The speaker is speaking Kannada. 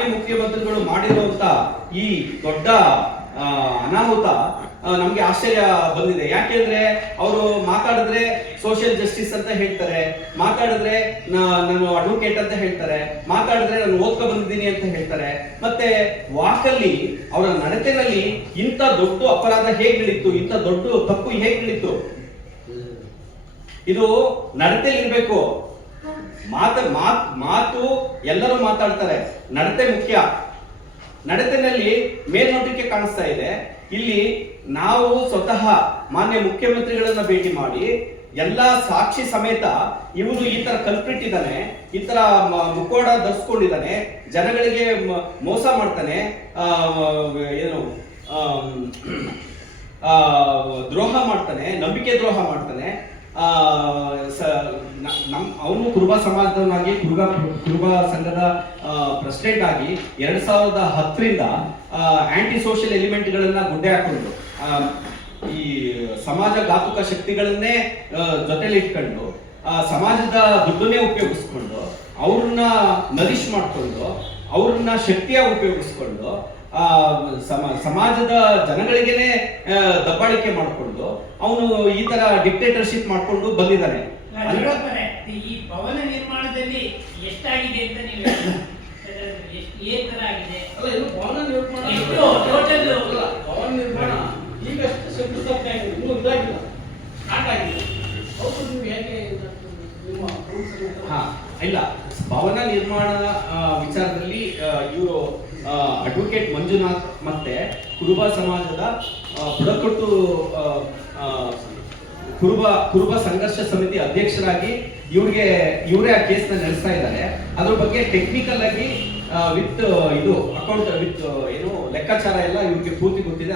ಮಾನ್ಯ ಮುಖ್ಯಮಂತ್ರಿಗಳು ಮಾಡಿರುವಂತ ಈ ದೊಡ್ಡ ಅನಾಹುತ ನಮ್ಗೆ ಆಶ್ಚರ್ಯ ಬಂದಿದೆ. ಯಾಕೆಂದ್ರೆ ಅವರು ಮಾತಾಡಿದ್ರೆ ಸೋಷಿಯಲ್ ಜಸ್ಟಿಸ್ ಅಂತ ಹೇಳ್ತಾರೆ, ಮಾತಾಡಿದ್ರೆ ನಾನು ಅಡ್ವೊಕೇಟ್ ಅಂತ ಹೇಳ್ತಾರೆ, ಮಾತಾಡಿದ್ರೆ ನಾನು ಓದ್ಕೊ ಬಂದಿದ್ದೀನಿ ಅಂತ ಹೇಳ್ತಾರೆ. ಮತ್ತೆ ವಾಕಲ್ಲಿ ಅವರ ನಡತೆನಲ್ಲಿ ಇಂಥ ದೊಡ್ಡ ಅಪರಾಧ ಹೇಗ್ ನಡೀತು, ಇಂಥ ದೊಡ್ಡ ತಪ್ಪು ಹೇಗ್ ನಡೀತು? ಇದು ನಡತೆಯಲ್ಲಿ ಇರ್ಬೇಕು ಮಾತ, ಮಾತ್, ಮಾತು ಎಲ್ಲರೂ ಮಾತಾಡ್ತಾರೆ. ನಡತೆ ಮುಖ್ಯ. ನಡತೆನಲ್ಲಿ ಮೇಲ್ನೋಟಕ್ಕೆ ಕಾಣಿಸ್ತಾ ಇದೆ. ಇಲ್ಲಿ ನಾವು ಸ್ವತಃ ಮಾನ್ಯ ಮುಖ್ಯಮಂತ್ರಿಗಳನ್ನ ಭೇಟಿ ಮಾಡಿ, ಎಲ್ಲ ಸಾಕ್ಷಿ ಸಮೇತ ಇವನು ಈ ತರ ಕಲ್ಪ್ರಿಟ್ ಈ ತರ ಮ- ಮುಖವಾಡ ಧರಿಸ್ಕೊಂಡಿದ್ದಾನೆ, ಜನಗಳಿಗೆ ಮೋಸ ಮಾಡ್ತಾನೆ ಏನು ದ್ರೋಹ ಮಾಡ್ತಾನೆ, ನಂಬಿಕೆ ದ್ರೋಹ ಮಾಡ್ತಾನೆ. ಆ, ಸ- ನ- ನಮ್ ಅವನು ಕುರುಬ ಸಮಾಜದವನಾಗಿ ಕುರುಬ ಕುರುಬ ಸಂಘದ ಪ್ರೆಸಿಡೆಂಟ್ ಆಗಿ ಎರಡ್ ಸಾವಿರದ ಹತ್ತರಿಂದ ಆಂಟಿ ಸೋಷಿಯಲ್ ಎಲಿಮೆಂಟ್ಗಳನ್ನ ಗುಡ್ಡೆ ಹಾಕೊಂಡು ಈ ಸಮಾಜ ಘಾತುಕ ಶಕ್ತಿಗಳನ್ನೇ ಜೊತೆಲಿ ಇಟ್ಕೊಂಡು ಸಮಾಜದ ದುಡ್ಡನ್ನೇ ಉಪಯೋಗಿಸ್ಕೊಂಡು ಅವ್ರನ್ನ ನರಿಶ್ ಮಾಡಿಕೊಂಡು ಅವ್ರನ್ನ ಶಕ್ತಿಯಾಗಿ ಉಪಯೋಗಿಸ್ಕೊಂಡು ಸಮಾಜದ ಜನಗಳಿಗೆನೆ ಆ, ದಬ್ಬಾಳಿಕೆ ಮಾಡಿಕೊಂಡು ಅವನು ಈ ತರ ಡಿಕ್ಟೇಟರ್ಶಿಪ್ ಮಾಡ್ಕೊಂಡು ಬಂದಿದ್ದಾನೆ ಈ ಭವನ ನಿರ್ಮಾಣದಲ್ಲಿ ಎಷ್ಟಾಗಿದೆ ಅಂತ ನೀವು ಹೇಳಿ. ಎಷ್ಟು ಏನ್ ತರ ಆಗಿದೆ ಅಲ್ಲ ಇದು ಭವನ ನಿರ್ಮಾಣ ಎಷ್ಟು total? ಅಲ್ಲ, ಭವನ ನಿರ್ಮಾಣ ಈಗಷ್ಟು ಶಂಕುಸ್ಥಾಪನೆ ಆಗಿದೆ ಇನ್ನೂ ಇದಾಗಿಲ್ಲ ಸ್ಟಾರ್ಟ್ ಆಗಿದೆ ಹೌದು ನೀವು ಹೇಗೆ ಇದಾಗ್ತದೆ? ನಿಮ್ಮ rules ಅನ್ನು ಹಾ, ಇಲ್ಲ. ಭವನ ನಿರ್ಮಾಣ ವಿಚಾರದಲ್ಲಿ ಇವರು ಅಡ್ವೊಕೇಟ್ ಮಂಜುನಾಥ್ ಮತ್ತೆ ಕುರುಬ ಸಮಾಜದ ಬುಡಕಟ್ಟು ಕುರುಬ ಕುರುಬ ಸಂಘರ್ಷ ಸಮಿತಿ ಅಧ್ಯಕ್ಷರಾಗಿ ಇವ್ರಿಗೆ, ಇವರೇ ಆ ಕೇಸ್ನ ನಡೆಸ್ತಾ ಇದ್ದಾರೆ. ಅದ್ರ ಬಗ್ಗೆ ಟೆಕ್ನಿಕಲ್ ಆಗಿ ವಿತ್, ಇದು ಅಕೌಂಟ್ ವಿತ್, ಏನು, ಲೆಕ್ಕಾಚಾರ ಎಲ್ಲ ಇವ್ರಿಗೆ ಪೂರ್ತಿ ಗೊತ್ತಿದೆ.